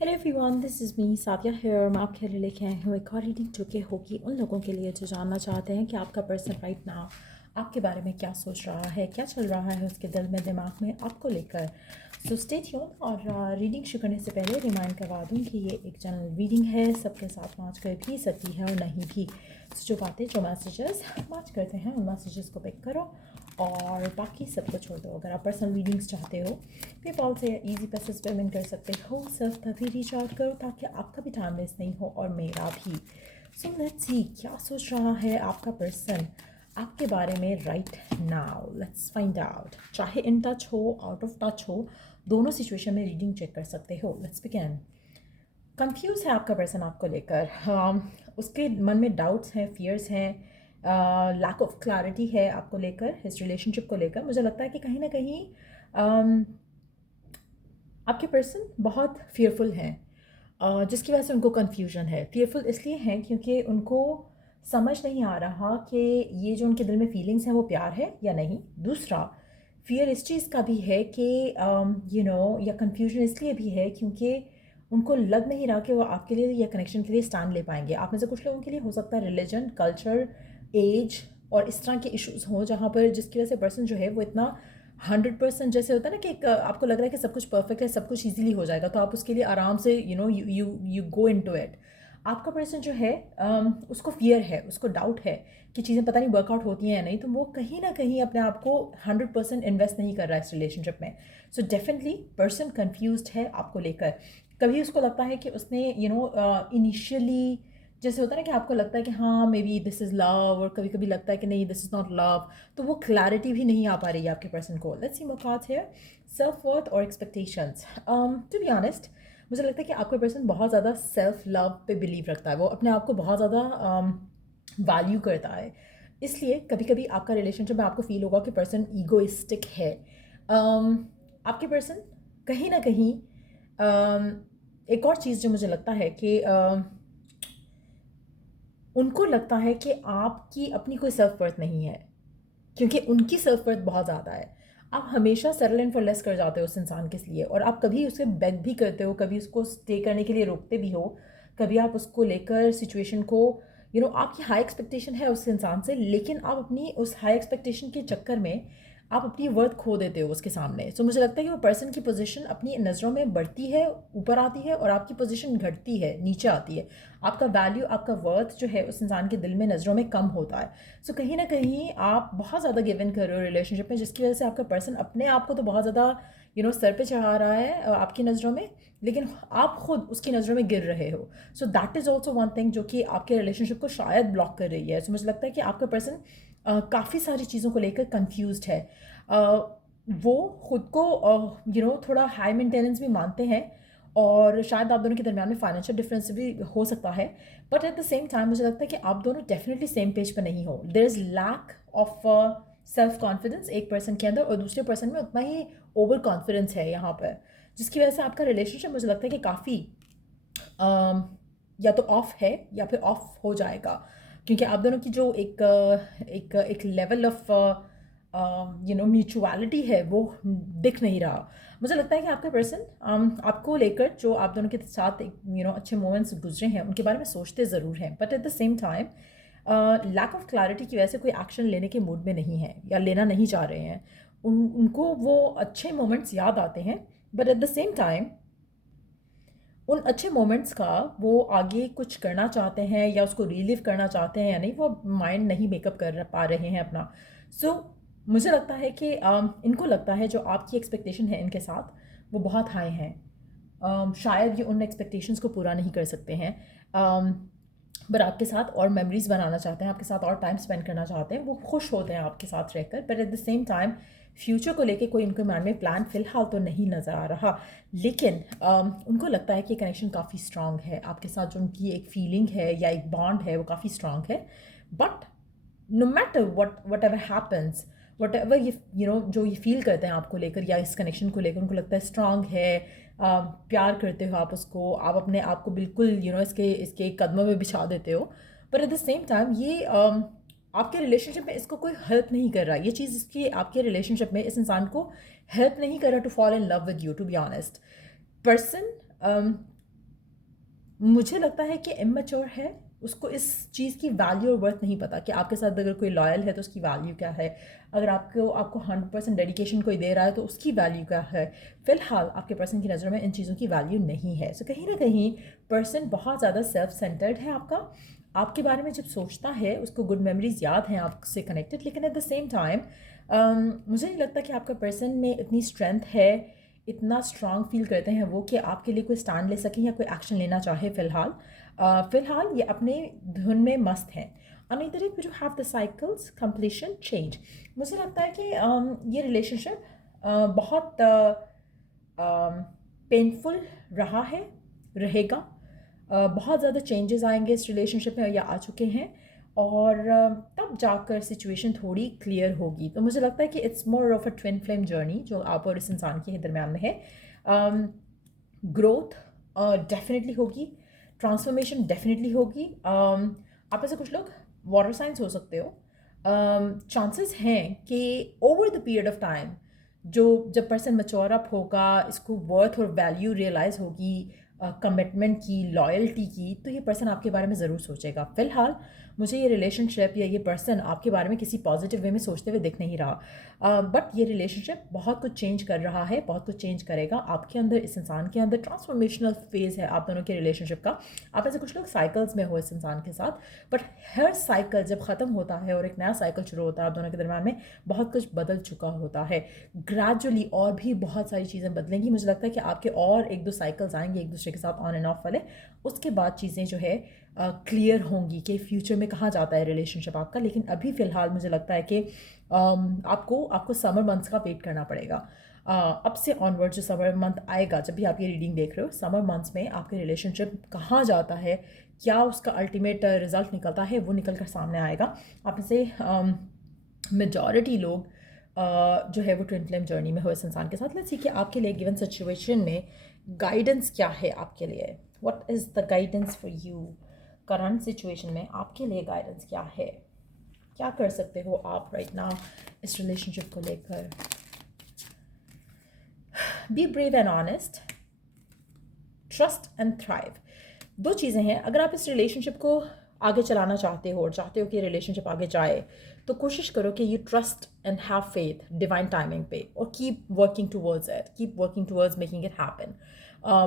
Hello everyone, this is me Sadia here. मैं आपके लिए लेके आई हूँ एक और रीडिंग जो कि होगी उन लोगों के लिए जो जानना चाहते हैं कि आपका पर्सन राइट नाउ आपके बारे में क्या सोच रहा है, क्या चल रहा है उसके दिल में, दिमाग में आपको लेकर। So stay tune. और रीडिंग शुरू करने से पहले रिमाइंड करवा दूँ कि ये एक जनरल रीडिंग है, सबके साथ मैच कर भी सकती है और नहीं भी। जो बातें, जो मैसेजेस मैच करते हैं उन मैसेजेस को पिक करो और बाकी सबको छोड़ दो। अगर आप पर्सनल रीडिंग्स चाहते हो, पेपॉल से या ईजी पैसेज पेमेंट कर सकते हो। सिर्फ तभी रीच आउट करो ताकि आपका भी टाइम वेस्ट नहीं हो और मेरा भी। सो लेट्स सी क्या सोच रहा है आपका पर्सन आपके बारे में right now. Let's find out. चाहे इन टच हो, आउट ऑफ टच हो, दोनों सिचुएशन में रीडिंग चेक कर सकते हो। Let's begin. कंफ्यूज है आपका पर्सन आपको लेकर। उसके मन में डाउट्स हैं, फियर्स हैं, लैक ऑफ क्लैरिटी है आपको लेकर, इस रिलेशनशिप को लेकर। मुझे लगता है कि कहीं ना कहीं आपके पर्सन बहुत फियरफुल हैं, जिसकी वजह से उनको कन्फ्यूजन है। फियरफुल इसलिए हैं क्योंकि उनको समझ नहीं आ रहा कि ये जो उनके दिल में फीलिंग्स हैं वो प्यार है या नहीं। दूसरा, फियर इस चीज़ का भी है कि या कन्फ्यूजन इसलिए भी है क्योंकि उनको लग नहीं रहा कि वो आपके लिए या कनेक्शन के लिए स्टैंड ले पाएंगे। आप में से कुछ लोगों के लिए हो सकता है रिलीजन, कल्चर, एज और इस तरह के इश्यूज हों जहाँ पर जिसकी वजह से पर्सन जो है वो इतना 100% जैसे होता है ना कि आपको लग रहा है कि सब कुछ परफेक्ट है, सब कुछ इजीली हो जाएगा, तो आप उसके लिए आराम से यू गो इनटू इट। आपका पर्सन जो है उसको फियर है, उसको डाउट है कि चीज़ें पता नहीं वर्कआउट होती हैं या नहीं, तो वो कहीं ना कहीं अपने आप को 100% इन्वेस्ट नहीं कर रहा है इस रिलेशनशिप में। सो डेफिनेटली पर्सन कन्फ्यूज्ड है आपको लेकर। कभी उसको लगता है कि उसने इनिशियली जैसे होता है ना कि आपको लगता है कि हाँ may be this is love, और कभी कभी लगता है कि नहीं दिस इज़ नॉट लव। तो वो क्लैरिटी भी नहीं आ पा रही है आपके पर्सन को। Let's see more cards here. Self worth और एक्सपेक्टेशंस। टू बी ऑनेस्ट, मुझे लगता है कि आपका पर्सन बहुत ज़्यादा सेल्फ लव पे बिलीव रखता है। वो अपने आप को बहुत ज़्यादा वैल्यू करता है। इसलिए कभी कभी आपका रिलेशनशिप में आपको फील होगा कि पर्सन ईगोइस्टिक है। आपके पर्सन कहीं ना कहीं एक और चीज़ जो मुझे लगता है कि उनको लगता है कि आपकी अपनी कोई सेल्फ वर्थ नहीं है, क्योंकि उनकी सेल्फ वर्थ बहुत ज़्यादा है। आप हमेशा सेटल इन फॉर लेस कर जाते हो उस इंसान के लिए, और आप कभी उसे बेग भी करते हो, कभी उसको स्टे करने के लिए रोकते भी हो, कभी आप उसको लेकर सिचुएशन को आपकी हाई एक्सपेक्टेशन है उस इंसान से, लेकिन आप अपनी उस हाई एक्सपेक्टेशन के चक्कर में आप अपनी वर्थ खो देते हो उसके सामने। सो मुझे लगता है कि वो पर्सन की पोजीशन अपनी नज़रों में बढ़ती है, ऊपर आती है, और आपकी पोजीशन घटती है, नीचे आती है। आपका वैल्यू, आपका वर्थ जो है उस इंसान के दिल में, नज़रों में कम होता है। सो कहीं ना कहीं आप बहुत ज़्यादा गिव इन कर रहे हो रिलेशनशिप में, जिसकी वजह से आपका पर्सन अपने आप को तो बहुत ज़्यादा सर पे चढ़ा रहा है आपकी नज़रों में, लेकिन आप खुद उसकी नज़रों में गिर रहे हो। So that is also one thing जो कि आपके रिलेशनशिप को शायद ब्लॉक कर रही है। सो मुझे लगता है कि आपका पर्सन काफ़ी सारी चीज़ों को लेकर कन्फ्यूज है। वो खुद को थोड़ा हाई मेंटेनेंस भी मानते हैं, और शायद आप दोनों के दरमियान में फाइनेंशियल डिफरेंस भी हो सकता है। But at the same time मुझे लगता है कि आप दोनों डेफिनेटली सेम पेज पर नहीं हो। There is lack of self confidence एक पर्सन के अंदर, और दूसरे पर्सन में उतना ही ओवर कॉन्फिडेंस है यहाँ पर, जिसकी वजह से आपका रिलेशनशिप मुझे लगता है कि काफ़ी या तो ऑफ है या फिर ऑफ हो जाएगा, क्योंकि आप दोनों की जो एक लेवल ऑफ म्यूचुअलिटी है वो दिख नहीं रहा। मुझे लगता है कि आपका पर्सन आपको लेकर, जो आप दोनों के साथ अच्छे मोमेंट्स गुजरे हैं उनके बारे में सोचते ज़रूर हैं, but at the same time lack of clarity की वजह से कोई एक्शन लेने के मूड में नहीं है या लेना नहीं चाह रहे हैं। उनको वो अच्छे मोमेंट्स याद आते हैं, but at the same time उन अच्छे मोमेंट्स का वो आगे कुछ करना चाहते हैं या उसको रिलीव करना चाहते हैं या नहीं, वो माइंड नहीं मेकअप कर पा रहे हैं अपना। सो मुझे लगता है कि इनको लगता है जो आपकी एक्सपेक्टेशन है इनके साथ वो बहुत हाई हैं। शायद ये उन एक्सपेक्टेशंस को पूरा नहीं कर सकते हैं, बट आपके साथ और मेमोरीज बनाना चाहते हैं, आपके साथ और टाइम स्पेंड करना चाहते हैं, वो खुश होते हैं आपके साथ रहकर। But at the same time future को लेके कोई उनके माइंड में प्लान फ़िलहाल तो नहीं नज़र आ रहा, लेकिन उनको लगता है कि कनेक्शन काफ़ी स्ट्रांग है आपके साथ, जो उनकी एक फीलिंग है या एक बॉन्ड है वो काफ़ी स्ट्रांग है। But no matter whatever happens, whatever जो ये फील करते हैं आपको लेकर या इस कनेक्शन को लेकर, उनको लगता है स्ट्रांग है। प्यार करते हो आप उसको, आप अपने आप को बिल्कुल इसके इसके कदमों में बिछा देते हो। पर एट द सेम टाइम ये आपके रिलेशनशिप में इसको कोई हेल्प नहीं कर रहा, ये चीज़ इसकी आपके रिलेशनशिप में इस इंसान को हेल्प नहीं कर रहा to fall in love with you. To be honest, person मुझे लगता है कि इमेच्योर है, उसको इस चीज़ की वैल्यू और वर्थ नहीं पता कि आपके साथ अगर कोई लॉयल है तो उसकी वैल्यू क्या है, अगर आपको आपको 100% डेडिकेशन कोई दे रहा है तो उसकी वैल्यू क्या है। फ़िलहाल आपके पर्सन की नज़रों में इन चीज़ों की वैल्यू नहीं है। सो कहीं ना कहीं पर्सन बहुत ज़्यादा सेल्फ सेंटर्ड है आपका, आपके बारे में जब सोचता है उसको गुड मेमोरीज याद हैं आपसे कनेक्टेड, लेकिन एट द सेम टाइम मुझे नहीं लगता कि आपका पर्सन में इतनी स्ट्रेंथ है, इतना स्ट्रांग फील करते हैं वो कि आपके लिए कोई स्टैंड ले सकें या कोई एक्शन लेना चाहे। फ़िलहाल ये अपने धुन में मस्त हैं। Another we do have the cycles completion change. मुझे लगता है कि ये रिलेशनशिप बहुत पेनफुल रहा है, रहेगा। बहुत ज़्यादा चेंजेस आएंगे इस रिलेशनशिप में या आ चुके हैं, और तब जाकर सिचुएशन थोड़ी क्लियर होगी। तो मुझे लगता है कि it's more of a twin flame journey जो आप और इस इंसान के दरम्यान में है। ग्रोथ डेफिनेटली होगी, ट्रांसफॉर्मेशन डेफिनेटली होगी। आप ऐसे कुछ लोग वाटर साइंस हो सकते हो। चांसेस हैं कि over the period of time जो जब पर्सन मैच्योर अप होगा, इसको वर्थ और वैल्यू रियलाइज़ होगी कमिटमेंट की, लॉयल्टी की, तो ये पर्सन आपके बारे में ज़रूर सोचेगा। फ़िलहाल मुझे ये रिलेशनशिप या ये पर्सन आपके बारे में किसी पॉजिटिव वे में सोचते हुए दिख नहीं रहा। बट ये रिलेशनशिप बहुत कुछ चेंज कर रहा है, बहुत कुछ चेंज करेगा आपके अंदर, इस इंसान के अंदर। ट्रांसफॉर्मेशनल फेज़ है आप दोनों के रिलेशनशिप का। आप ऐसे कुछ लोग साइकिल्स में हो इस इंसान के साथ, बट हर साइकिल जब ख़त्म होता है और एक नया साइकिल शुरू होता है आप दोनों के दरम्यान में, बहुत कुछ बदल चुका होता है। ग्रेजुअली और भी बहुत सारी चीज़ें बदलेंगी। मुझे लगता है कि आपके और एक दो साइकिल्स आएंगे एक दूसरे के साथ ऑन एंड ऑफ वाले, उसके बाद चीज़ें जो है क्लियर होंगी कि फ्यूचर में कहाँ जाता है रिलेशनशिप आपका। लेकिन अभी फ़िलहाल मुझे लगता है कि आपको समर मंथ्स का वेट करना पड़ेगा। अब से ऑनवर्ड जो समर मंथ आएगा, जब भी आप ये रीडिंग देख रहे हो, समर मंथ्स में आपके रिलेशनशिप कहाँ जाता है, क्या उसका अल्टीमेट रिजल्ट निकलता है, वो निकल कर सामने आएगा। आप में से मेजॉरिटी लोग जो है वो ट्विन फ्लेम जर्नी में हो इस इंसान के साथ। लेट्स सी कि आपके लिए गिवन सिचुएशन में गाइडेंस क्या है आपके लिए। What is the guidance for you current situation में? आपके लिए गाइडेंस क्या है, क्या कर सकते हो आप राइट नाउ इस रिलेशनशिप को लेकर? Be brave and honest, trust and thrive. दो चीज़ें हैं। अगर आप इस रिलेशनशिप को आगे चलाना चाहते हो और चाहते हो कि रिलेशनशिप आगे जाए, तो कोशिश करो कि you trust and have faith divine timing पे, और keep working towards it, keep working towards making it happen,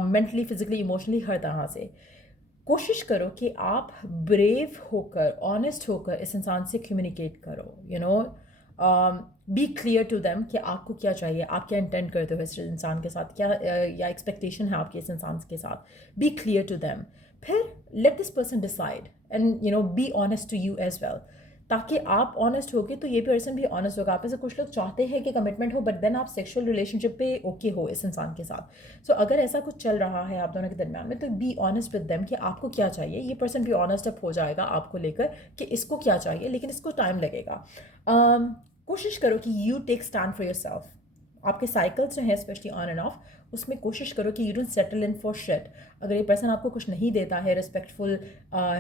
mentally, physically, emotionally, हर तरह से। कोशिश करो कि आप ब्रेव होकर, ऑनेस्ट होकर इस इंसान से कम्युनिकेट करो। You know, be clear to them कि आपको क्या चाहिए, आप क्या इंटेंड करते हो इस इंसान के साथ, क्या या एक्सपेक्टेशन है आपकी इस इंसान के साथ। बी क्लियर टू देम, फिर let this person decide and you know be honest to you as well, ताकि आप ऑनेस्ट होगे तो ये पर्सन भी ऑनेस्ट होगा। आप ऐसे कुछ लोग चाहते हैं कि कमिटमेंट हो, बट देन आप सेक्सुअल रिलेशनशिप पे ओके हो इस इंसान के साथ। सो अगर ऐसा कुछ चल रहा है आप दोनों के दरम्यान में, तो बी ऑनेस्ट विद देम कि आपको क्या चाहिए। ये पर्सन भी ऑनेस्ट अप हो जाएगा आपको लेकर कि इसको क्या चाहिए, लेकिन इसको टाइम लगेगा। कोशिश करो कि you take stand for yourself. आपके साइकिल्स जो हैं स्पेशली ऑन एंड ऑफ, उसमें कोशिश करो कि you don't settle in for shit. अगर ये पर्सन आपको कुछ नहीं देता है रिस्पेक्टफुल,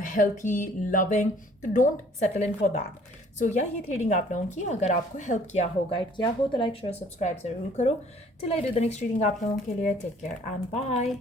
हेल्थी, लविंग, तो don't settle in for that. So या ये रीडिंग आप लोगों की अगर आपको हेल्प किया हो, गाइड किया हो, तो लाइक शेयर सब्सक्राइब ज़रूर करो। Till I do the next reading आप लोगों के लिए, टेक केयर एंड बाय।